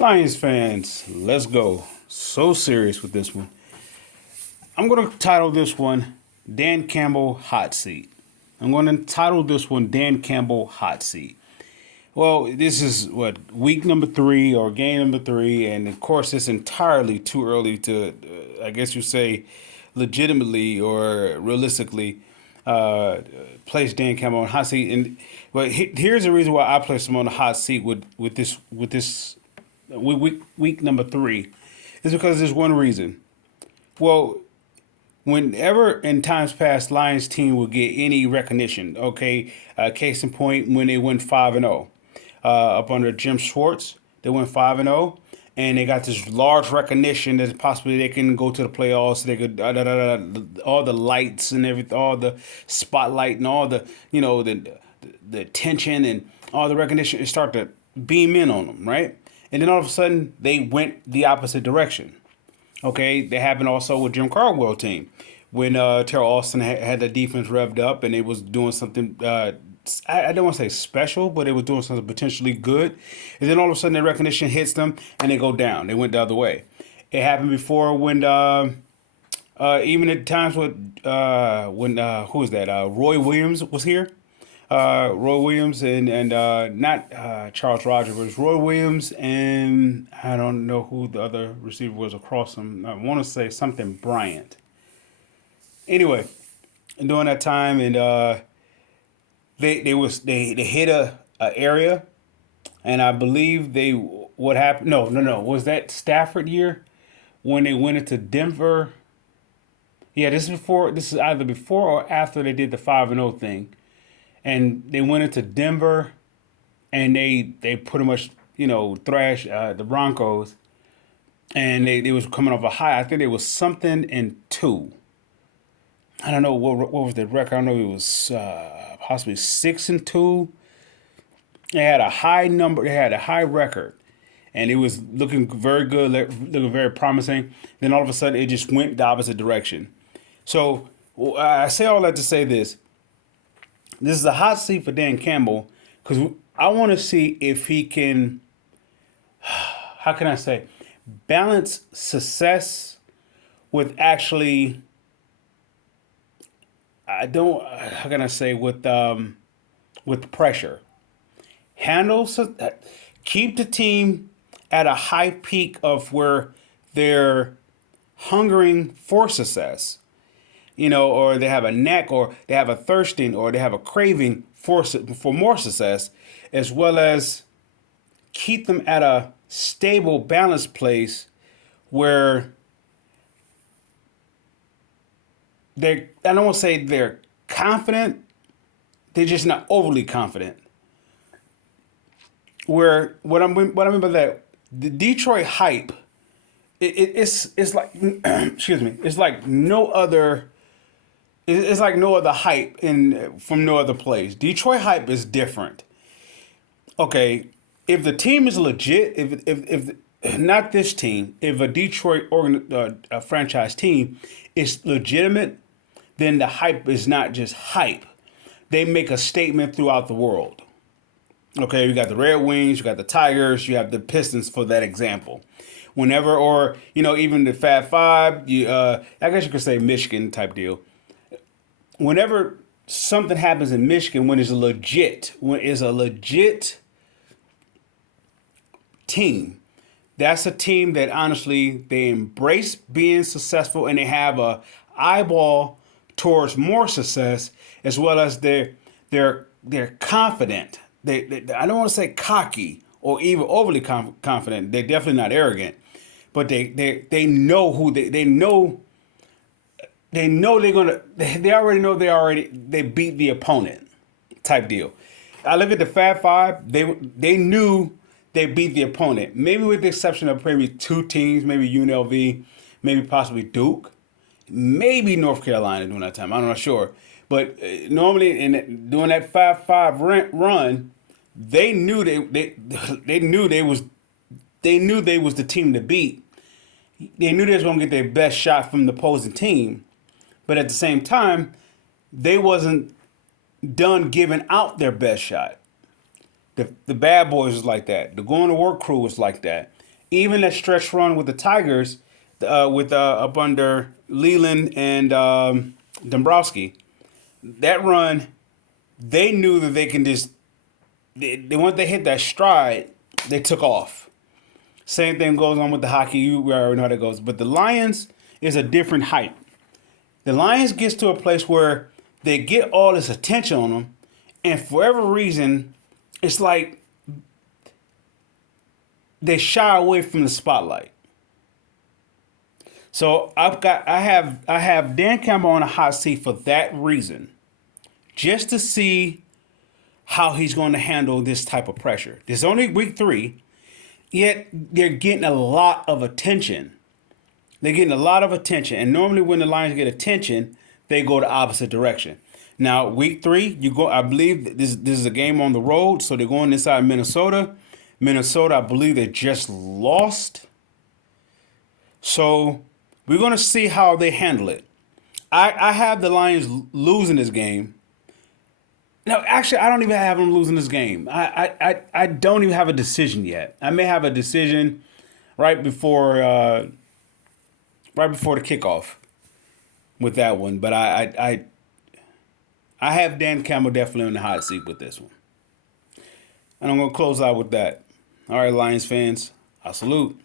Lions fans, let's go. So serious with this one. I'm going to title this one Dan Campbell Hot Seat. I'm going to title this one Dan Campbell Hot Seat. Well, this is week number 3 or game number 3, and of course, it's entirely too early to, I guess you say, legitimately or realistically uh, place Dan Campbell on hot seat. And here's the reason why I placed him on the hot seat with this week number 3 is because there's one reason. Well, whenever in times past Lions team will get any recognition, okay, case in point when they went 5-0 up under Jim Schwartz, they went 5-0, and they got this large recognition that possibly they can go to the playoffs. They could all the lights and everything, all the spotlight and all the the attention and all the recognition, it start to beam in on them, right? And then all of a sudden they went the opposite direction. Okay, that happened also with Jim Caldwell team when Terrell Austin had the defense revved up and it was doing something. I don't want to say special, but it was doing something potentially good. And then all of a sudden, the recognition hits them and they go down. They went the other way. It happened before when even at times when who was that? Roy Williams was here. Roy Williams and not Charles Rogers, but it was Roy Williams and I don't know who the other receiver was across him. I want to say something Bryant. Anyway, during that time and they hit a area, and I believe what happened. No. Was that Stafford year when they went into Denver? Yeah, this is before. This is either before or after they did the 5-0 thing, and they went into Denver, and they pretty much thrashed the Broncos, and they was coming off a high. I think it was something in 2. I don't know what was the record. I know it was possibly 6-2. They had a high number. They had a high record, and it was looking very good, looking very promising. Then all of a sudden, it just went the opposite direction. So I say all that to say this: this is a hot seat for Dan Campbell because I want to see if he can. How can I say? Balance success with actually. I don't. How can I say with pressure? Keep the team at a high peak of where they're hungering for success, or they have a knack, or they have a thirsting, or they have a craving for more success, as well as keep them at a stable, balanced place where I don't want to say they're confident, they're just not overly confident. Where what I mean by that, the Detroit hype, it's like excuse me, it's like no other. It's like no other hype from no other place. Detroit hype is different. Okay, if the team is legit, if not this team, if a Detroit a franchise team is legitimate, then the hype is not just hype. They make a statement throughout the world. Okay, you got the Red Wings, you got the Tigers, you have the Pistons for that example. Whenever, or even the Fab Five, I guess you could say Michigan type deal. Whenever something happens in Michigan, when it's a legit team, that's a team that honestly they embrace being successful and they have a eyeball towards more success, as well as they're confident. They I don't want to say cocky or even overly confident. They're definitely not arrogant, but they know who they know. They know they're gonna. They already know they beat the opponent, type deal. I look at the Fab Five. They knew they beat the opponent. Maybe with the exception of maybe 2 teams, maybe UNLV, maybe possibly Duke, maybe North Carolina during that time. I'm not sure. But normally, during that 5-5 run, they knew they knew they was the team to beat. They knew they was gonna get their best shot from the opposing team, but at the same time, they wasn't done giving out their best shot. The bad boys was like that. The going to work crew was like that. even that stretch run with the Tigers, with up under Leland and Dombrowski, that run, they knew that they can just once they hit that stride, they took off. Same thing goes on with the hockey. You already know how that goes. But the Lions is a different height. The Lions gets to a place where they get all this attention on them, and for whatever reason, it's like they shy away from the spotlight. So I have Dan Campbell on a hot seat for that reason, just to see how he's going to handle this type of pressure. There's only week 3, yet they're getting a lot of attention. They're getting a lot of attention, and normally when the Lions get attention, they go the opposite direction. Now, week 3, you go. I believe this is a game on the road, so they're going inside Minnesota. Minnesota, I believe they just lost. So we're going to see how they handle it. I have the Lions losing this game. No, actually, I don't even have them losing this game. I don't even have a decision yet. I may have a decision right before the kickoff with that one, but I have Dan Campbell definitely on the hot seat with this one, and I'm gonna close out with that. All right, Lions fans, I salute.